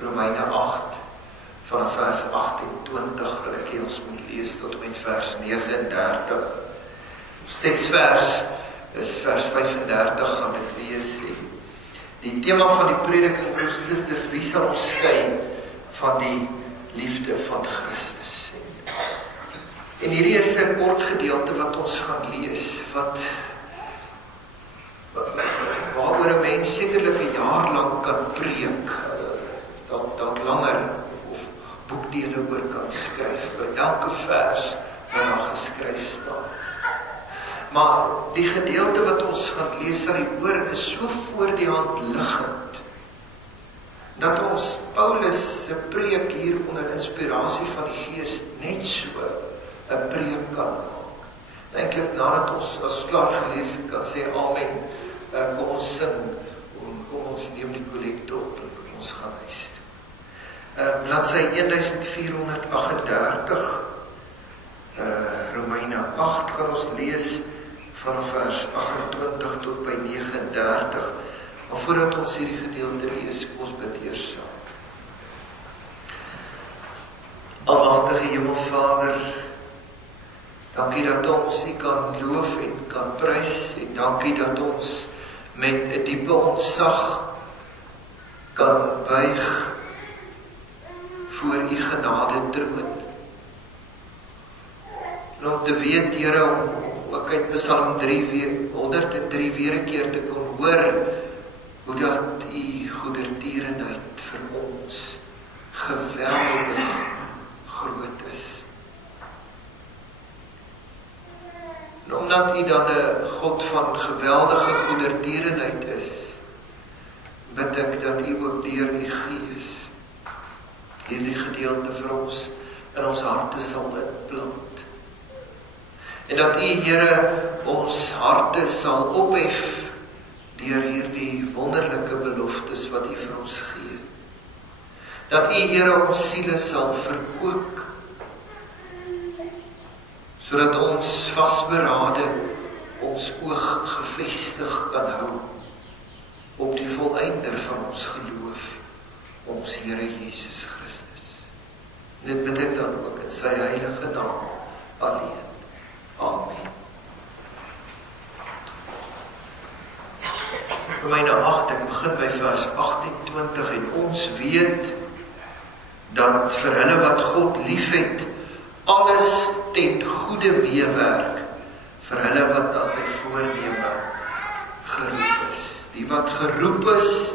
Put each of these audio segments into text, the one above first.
Romeine 8, van vers 28, wil ek hê ons moet lees tot met vers 39. Ons teksvers is vers 35, gaan dit wees. Die tema van die prediking, broers en susters, wie sal ons skei van die liefde van Christus? En hierdie is 'n kort gedeelte wat ons gaan lees, waaroor 'n mens sekerlik 'n jaar lank kan preek, dalk langer, of boekdele oor kan skryf, oor elke vers wat daar geskryf staan. Maar die gedeelte wat ons gaan lees, sal die hoor, is so voor die hand liggend, dat ons Paulus se preek hier onder inspirasie van die Gees net so 'n preek kan maak. Eintlik nadat ons, as ons klaar gelees het, kan sê amen, kom ons sing, kom ons neem die kollekte op en ons gaan huis toe. Bladsy 1438, Romeine 8 gaan ons lees, vanaf vers 28 tot by 39. Maar voordat ons hierdie gedeelte lees, kom ons bid eers saam. Almagtige Hemelvader, dankie dat ons U kan loof en kan prys, en dankie dat ons met 'n diepe ontzag kan buig voor U genade troon. En om te weet, Here, om ook uit Psalm 103 weer 'n keer te kon hoor, hoe dat U goedertierenheid vir ons geweldig groot is. En omdat U dan 'n God van geweldige goedertierenheid is, bid ek dat U ook deur U Gees hierdie gedeelte vir ons in ons harte sal inplant. En dat U, Here, ons harte sal ophef deur hierdie wonderlike beloftes wat U vir ons gee. Dat U, Here, ons siele sal verkoop, sodat ons vasberade ons oog gefestig kan hou op die volëinder van ons geloof, ons Here Jesus Christus. En dit bid ek dan ook in Sy heilige naam alleen. Amen. Romeine 8, ek begin by vers 28, en ons weet dat vir hulle wat God liefhet, alles ten goeie meewerk, vir hulle wat na Sy voorneme geroep is. Die wat geroep is,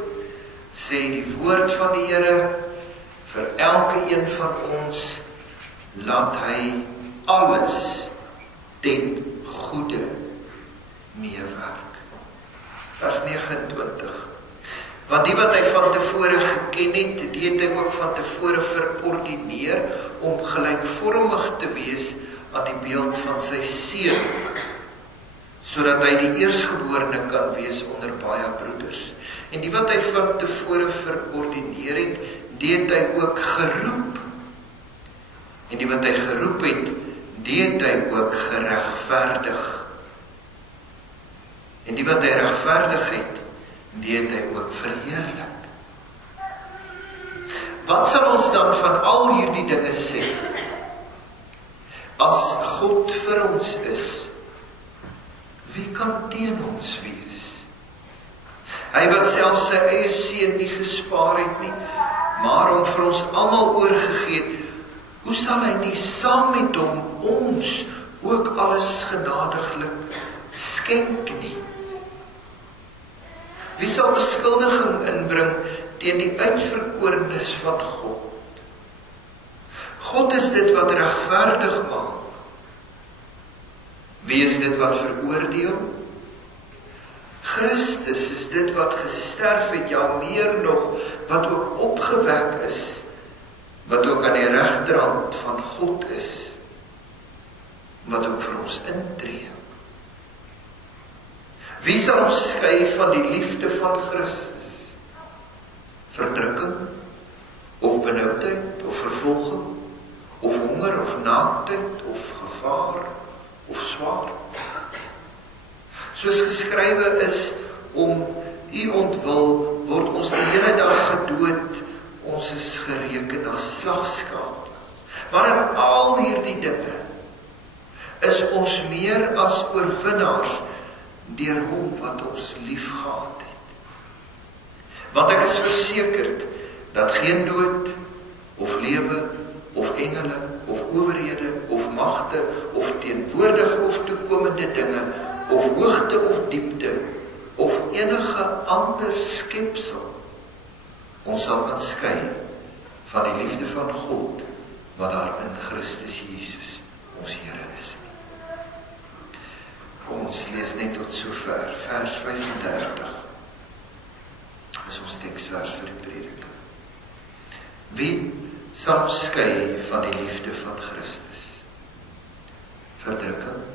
sê die woord van die Here, vir elke een van ons, laat Hy alles ten goeie meewerk. Vers 29. Want die wat Hy van tevore geken het, die het Hy ook van tevore verordineer, om gelykvormig te wees aan die beeld van Sy Seun, sodat Hy die eerstgeborene kan wees onder baie broeders. En die wat Hy van tevore verordineer het, die het Hy ook geroep. En die wat Hy geroep het, die het Hy ook geregverdig. En die wat Hy regverdig het, die het Hy ook verheerlik. Wat sal ons dan van al hierdie dinge sê? As God vir ons is, wie kan teen ons wees? Hy wat self Sy eie Seun nie gespaar het nie, maar hom vir ons almal oorgegee het, hoe sal Hy nie saam met hom ons ook alles genadiglik skenk nie? Wie sal beskuldiging inbring teen die uitverkorenes van God? God is dit wat regverdig maak. Wie is dit wat veroordeel? Christus is dit wat gesterf het, ja meer nog, wat ook opgewek is, wat ook aan die regterhand van God is, wat ook vir ons intree. Wie sal ons skei van die liefde van Christus? Verdrukking, of benoudheid, of vervolging, of honger, of naaktheid, of gevaar, of swaard? Soos geskrywe is, om U ontwil word ons die hele dag gedood, ons ons is gereken as slagskape. Maar in al hierdie dinge is ons meer as oorwinnaars deur hom wat ons liefgehad het. Want ek is versekerd dat geen dood, of lewe, of engele, of owerhede, of magte, of teenwoordige of toekomende dinge, of hoogte of diepte, of enige ander skepsel, ons sal kan skei van die liefde van God, wat daar in Christus Jesus, ons Here is nie. Kom ons lees net tot sover, vers 35, is ons teksvers vir die prediking. Wie sal ons skei van die liefde van Christus? Verdrukking,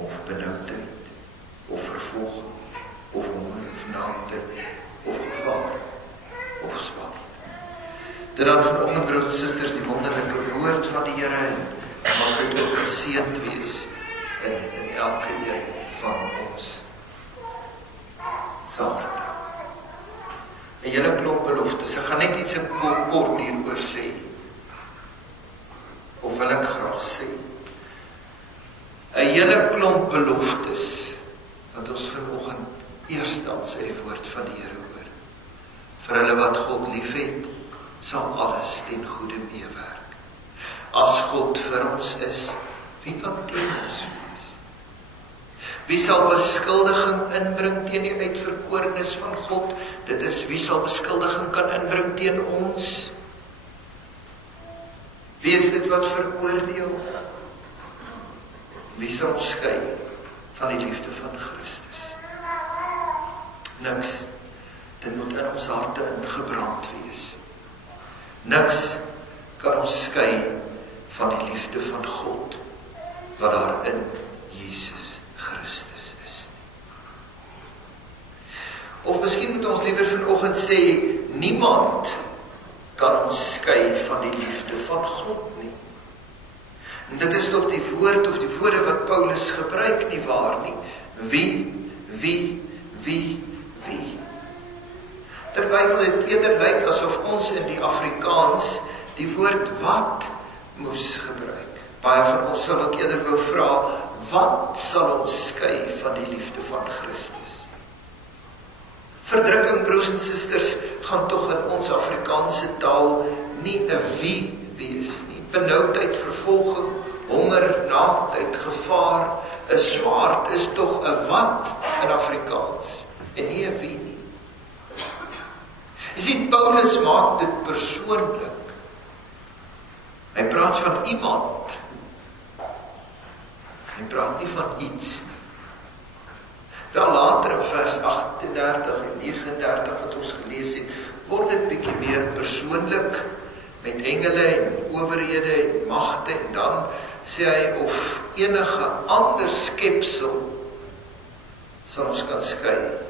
of benoudheid, of vervolging, of honger, of naamtheid, of gevaar, of swak. Dit dan vanoggend, broers en susters, die wonderlike woord van die Here, en mag dit ook geseënd wees in elke een van ons harte. 'n hele klomp beloftes. Ek gaan net iets kort hieroor sê. Of wil ek graag sê. 'n hele klomp beloftes wat ons vanoggend eerstens uit die woord van die Here hoor. Vir hulle wat God liefhet, sal alles ten goeie meewerk. As God vir ons is, wie kan teen ons wees? Wie sal beskuldiging inbring teen die uitverkorenes van God? Dit is, wie sal beskuldiging kan inbring teen ons? Wie is dit wat veroordeel? Wie sal ons skei van die liefde van Christus? Niks. Dit moet in ons harte ingebrand wees. Niks kan ons skei van die liefde van God, wat daar in Jesus Christus is. Of miskien moet ons liewer vanoggend sê, niemand kan ons skei van die liefde van God nie. En dit is toch die woord of die woorde wat Paulus gebruik, nie waar nie. Wie. Terwyl dit eerder lyk asof ons in die Afrikaans die woord wat moes gebruik. Baie van ons sal ook eerder wou vra, wat sal ons skei van die liefde van Christus? Verdrukking, broers en susters, gaan toch in ons Afrikaanse taal nie 'n wie wees nie. Benoudheid, vervolging, honger, naaktheid, gevaar, 'n swaard is toch 'n wat in Afrikaans en nie 'n wie nie. Jy sien, Paulus maak dit persoonlik. Hy praat van iemand. Hy praat nie van iets nie. Dan later in vers 38 en 39 wat ons gelees het, word dit bietjie meer persoonlik met engele en owerhede en magte, en dan sê hy of enige ander skepsel sal ons kan skei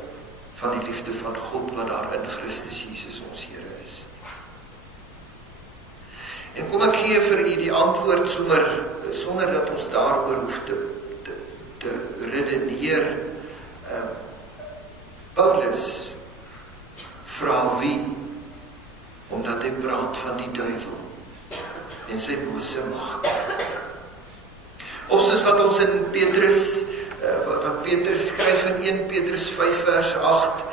van die liefde van God wat daar in Christus Jesus ons Here is. En kom ek gee vir u die antwoord sonder dat ons daaroor hoef te redeneer. Paulus vra wie, omdat hy praat van die duivel en sy bose magte. Of soos wat ons in Petrus skryf in 1 Petrus 5 vers 8,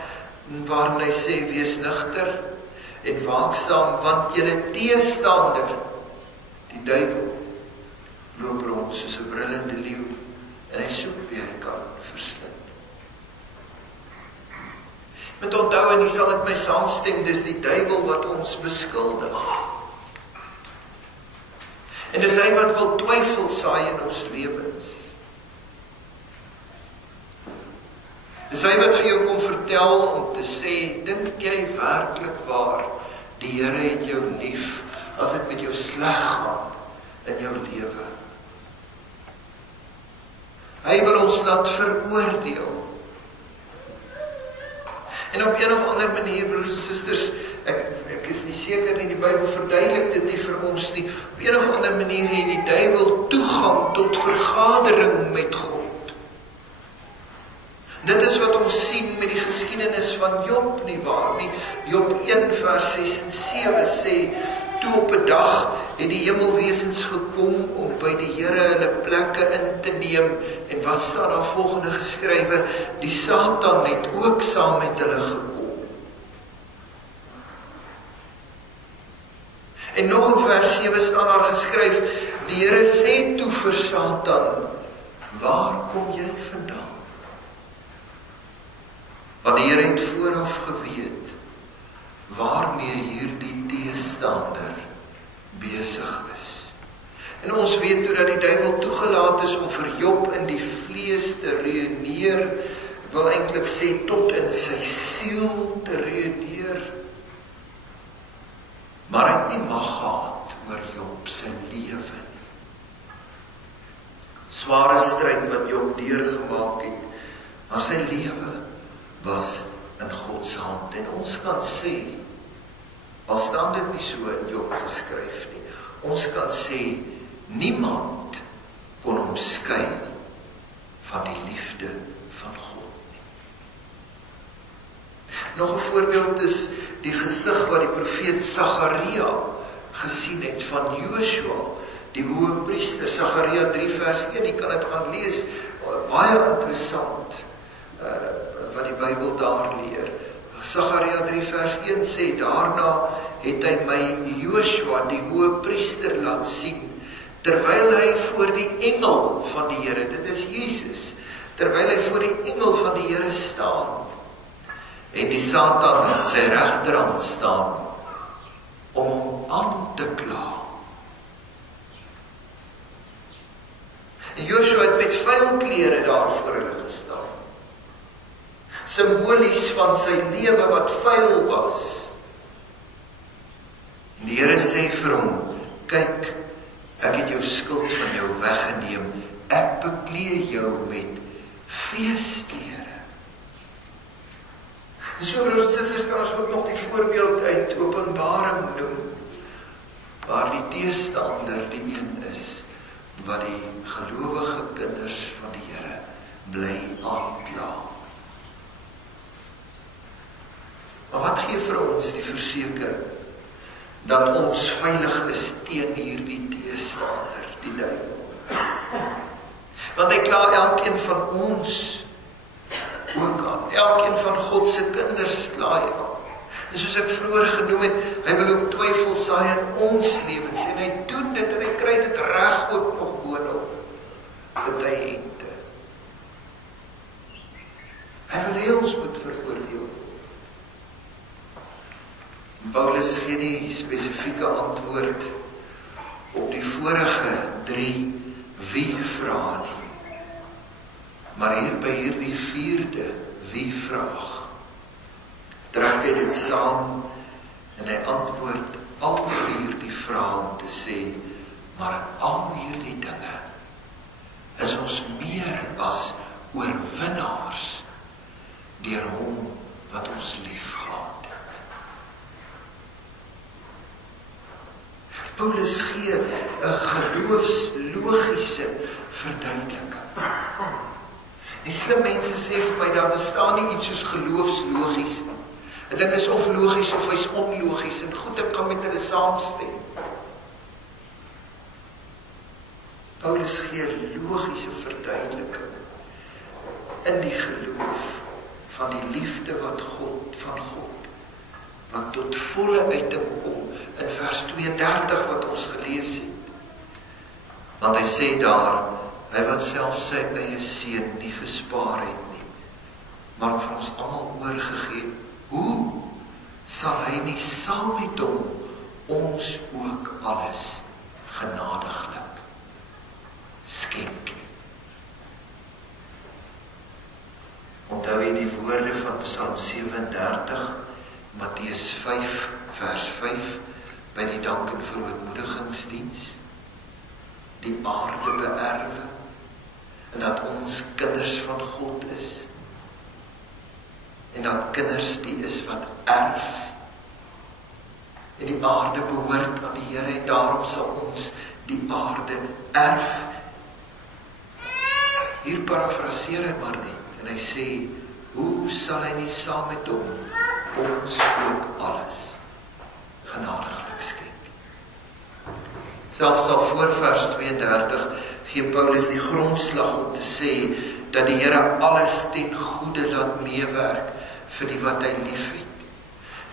waarin hy sê, wees nugter en waaksaam, want julle teestander, die duivel, loop rond soos 'n brullende leeu, en hy soek wie hy kan verslind. Met onthou, en jy sal met my saamstem, dis die duivel wat ons beskuldig. En dis hy wat wil twyfel saai in ons lewens. Dis hy wat vir jou kom vertel om te sê, dink jy werklik waar, die Here het jou lief, as dit met jou sleg gaan in jou lewe. Hy wil ons laat veroordeel. En op een of ander manier, broers en susters, ek is nie seker nie, die Bybel verduidelik dit nie vir ons nie, op een of ander manier het die duiwel toegang tot vergadering met God. Dit is wat ons sien met die geskiedenis van Job, nie waar nie? Job 1 vers 6 en 7 sê, toe op 'n dag het die hemelwesens gekom om by die Here hulle plekke in te neem. En wat staan daar volgende geskrywe? Die Satan het ook saam met hulle gekom. En nog in vers 7 staan daar geskryf, die Here sê toe vir Satan, waar kom jy vandaan? Want die Here het vooraf geweet waarmee hierdie teestander besig is. En ons weet toe dat die duiwel toegelaat is om vir Job in die vlees te reëneer, ek wil eintlik sê tot in sy siel te reëneer, maar hy het nie mag gehad oor Job sy lewe nie. Sware stryd wat Job deurgemaak het, maar sy lewe was in God se hand. En ons kan sê, al staan dit nie so in Job geskryf nie, ons kan sê, niemand kon hom skei van die liefde van God nie. Nog 'n voorbeeld is die gesig wat die profeet Sagaria gesien het van Joshua, die hoëpriester. Sagaria 3 vers 1, jy kan dit gaan lees, baie interessant, wat die Bybel daar leer. Sagaria 3 vers 1 sê, daarna het hy my Joshua, die hoëpriester, laat sien, terwyl hy voor die engel van die Here, dit is Jesus, terwyl hy voor die engel van die Here staan, en die Satan aan sy regterhand staan, om hom aan te kla. En Joshua het met vuil klere daar voor hulle gestaan, simbolies van sy lewe wat vuil was. En die Here sê vir hom, kyk, ek het jou skuld van jou weggeneem, ek beklee jou met feesklere. So broers en susters, kan ons ook nog die voorbeeld uit Openbaring noem, waar die teestander die een is, wat die gelowige kinders van die Here bly aankla. Maar wat gee vir ons die versekering dat ons veilig is teen hierdie teestander, die duiwel? Want hy kla elkeen van ons ook aan. Elkeen van God se kinders kla hy aan. En soos ek vroeër genoem het, hy wil ook twyfel saai in ons lewens, en hy doen dit en hy kry dit reg ook nog boonop, dat hy ente. Hy wil hê ons moet veroordeel. Paulus gee die spesifieke antwoord op die vorige 3 wie-vrae nie. Maar hier by hierdie 4de wie-vraag trek hy dit saam en hy antwoord al 4 die vrae om te sê, maar in al hierdie dinge is ons meer as oorwinnaars deur hom wat ons liefgehad het. Paulus gee 'n geloofslogiese verduideliking. Die slim mense sê vir my, daar bestaan nie iets soos geloofslogies nie. 'n ding is of logies of hy's onlogies, en goed, ek kan met hulle saamstem. Paulus gee logiese verduideliking in die geloof van die liefde van God, wat tot volle uiting kom in vers 32 wat ons gelees het. Want hy sê daar, hy wat self sy eie seun nie gespaar het nie, maar vir ons almal oorgegee, hoe sal hy nie saam met hom ons ook alles genadiglik skenk nie? Onthou jy die woorde van Psalm 37, Matteus 5 vers 5, by die dank en verootmoedigingsdiens, die aarde beerwe, en dat ons kinders van God is, en dat kinders die is wat erf, en die aarde behoort aan die Here, en daarom sal ons die aarde erf. Hier parafraseer hy maar net, En hy sê, hoe sal hy nie saam met hom ons ook alles genadiglik skenk? Selfs al voor vers 32 gee Paulus die grondslag om te sê dat die Here alles ten goeie laat meewerk vir die wat hy lief het.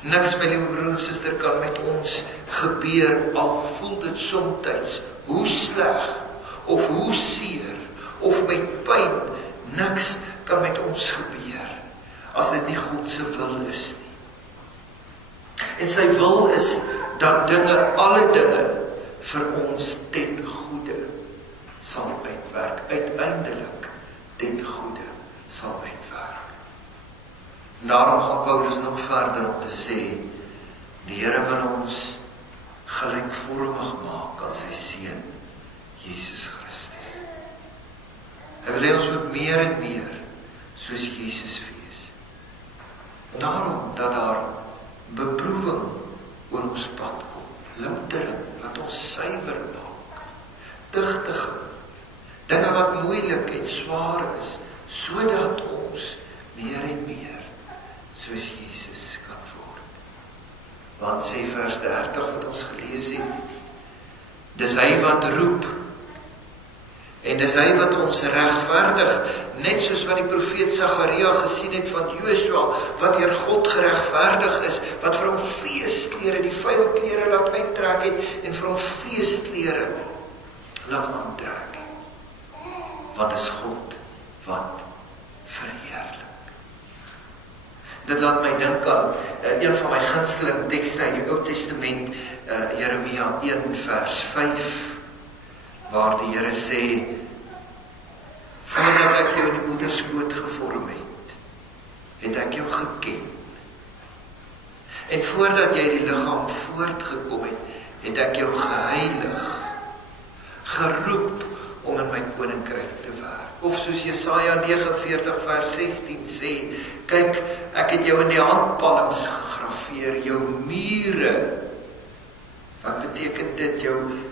Niks, my liewe broer en suster, kan met ons gebeur, al voel dit soms hoe sleg, of hoe seer, of met pyn. Niks kan met ons gebeur, as dit nie God se wil is nie. En sy wil is dat alle dinge, vir ons ten goeie sal uitwerk, uiteindelik ten goeie sal uitwerk. Daarom gaan Paulus nog verder om te sê, die Here wil ons gelykvormig maak aan sy seun, Jesus Christus. Hy wil ons ook meer en meer soos Jesus wees. Daarom dat daar beproewing oor ons pad kom, loutering wat ons suiwer maak, tugtiging, dinge wat moeilik en swaar is, sodat ons meer en meer soos Jesus kan word. Want sê vers 30 wat ons gelees het, dis hy wat roep, en dis hy wat ons regverdig, net soos wat die profeet Sagaria gesien het van Joshua, wat deur God geregverdig is, wat vir hom feesklere, die vuil klere laat uittrek het, en vir hom feesklere laat aantrek het. Want dis God wat verheerlik. Dit laat my dink aan een van my gunsteling tekste in die Ou Testament, Jeremia 1 vers 5, waar die Here sê, voordat ek jou in die moederskoot gevorm het, het ek jou geken. En voordat jy die liggaam voortgekom het, het ek jou geheilig, geroep om in my koninkryk te werk. Of soos Jesaja 49 vers 16 sê, kyk, ek het jou in die handpalms gegrafeer, jou mure. Wat beteken dit?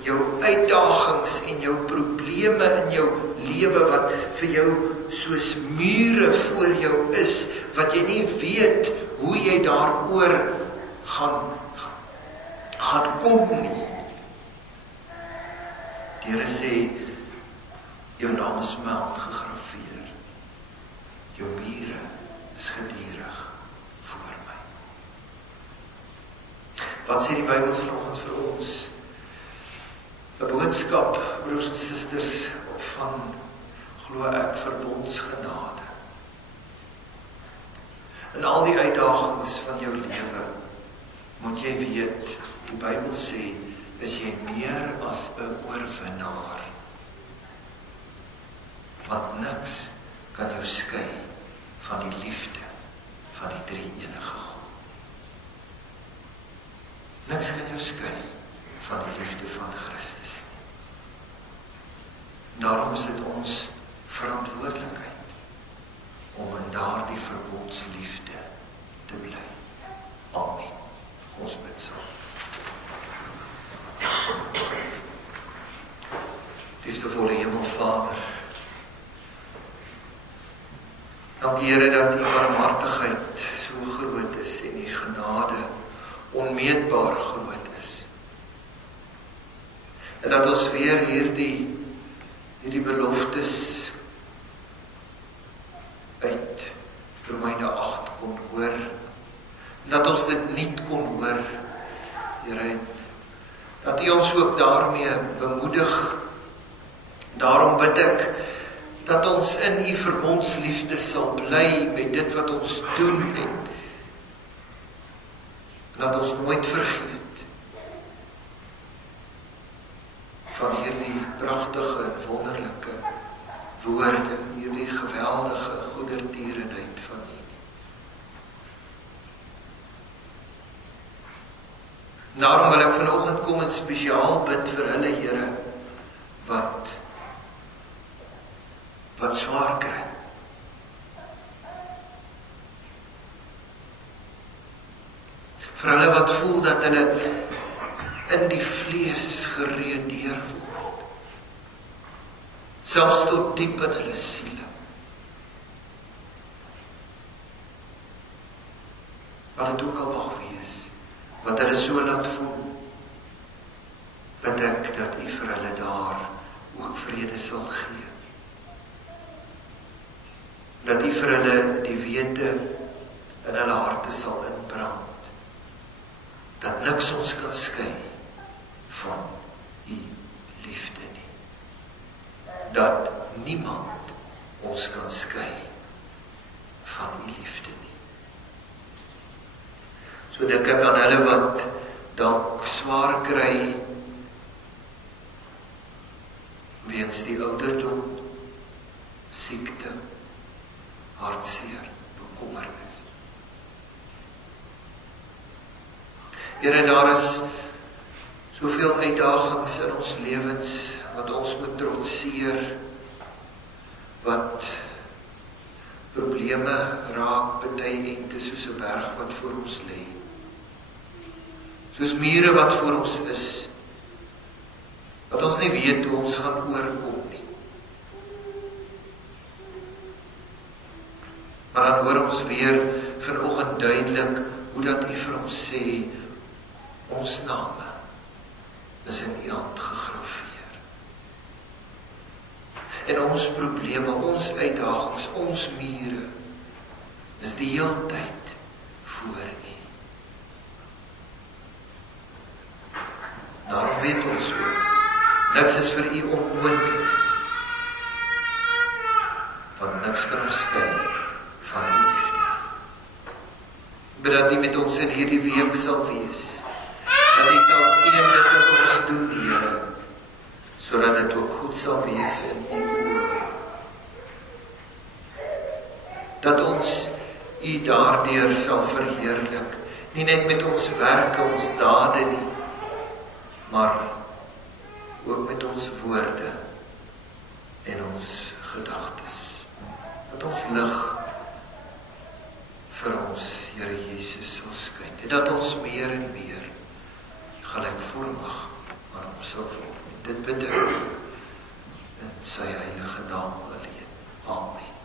Jou uitdagings en jou probleme in jou lewe wat vir jou soos mure voor jou is, wat jy nie weet hoe jy daaroor gaan kom nie. Die Here sê, jou naam is meld gegrafeer. Jou mure is gedierig voor my. Wat sê die Bybel vanoggend vir ons? 'n boodskap, broers en susters, van, glo ek, verbondsgenade. In al die uitdagings van jou lewe, moet jy weet, die Bybel sê, is jy meer as 'n oorwinnaar. Want niks kan jou skei van die liefde van die drie-enige God. Niks kan jou skei van die liefde van Christus nie. Daarom is dit ons verantwoordelikheid om in daardie verbondsliefde te bly. Amen. Ons bid saam. Liefdevolle Hemelvader, dankie Here dat U barmhartigheid so groot is en U genade onmeetbaar groot is. En dat ons weer hierdie beloftes uit Romeine 8 kon hoor. En dat ons dit nie kon hoor, Here, dat U ons ook daarmee bemoedig. Daarom bid ek dat ons in U verbondsliefde sal bly met dit wat ons doen en dat ons nooit vergeet van hierdie pragtige en wonderlike woorde, hierdie geweldige goedertierenheid van U. Daarom wil ek vanoggend kom en spesiaal bid vir hulle, Here, wat swaar kry. Vir hulle wat voel dat hulle in die vlees geredeer word. Selfs tot diep in hulle siele. wat dit ook al mag wees, wat hulle so laat voel, bid ek dat U vir hulle daar ook vrede sal gee. Dat U vir hulle die wete in hulle harte sal inbrand, dat niks ons kan skei van U liefde nie. Dat niemand ons kan skei van U liefde nie. So dink ek aan hulle wat dalk swaar kry weens die ouderdom, siekte, hartseer, bekommernis. Here, daar is soveel uitdagings in ons lewens wat ons moet trotseer, wat probleme raak, party ente soos 'n berg wat voor ons lê. Soos mure wat voor ons is, wat ons nie weet hoe ons gaan oorkom nie. Maar dan hoor ons weer vanoggend duidelik hoe dat U vir ons sê, ons name is in U hand gegraveer. En ons probleme, ons uitdagings, ons mure is die heeltyd voor U. Daarom weet ons ook, niks is vir U onmoontlik, want niks kan ons skei van U liefde. Bid dat U met ons in hierdie week sal wees, dat U sal seën dit wat ons doen, Here, sodat dit ook goed sal wees in U oë. Dat ons U daardeur sal verheerlik, nie net met ons werke, ons dade nie, maar ook met ons woorde en ons gedagtes. Dat ons lig vir ons Here Jesus sal skyn, en dat ons meer en meer gelykvormig aan hom sal word. Dit bid ek in sy heilige naam alleen. Amen.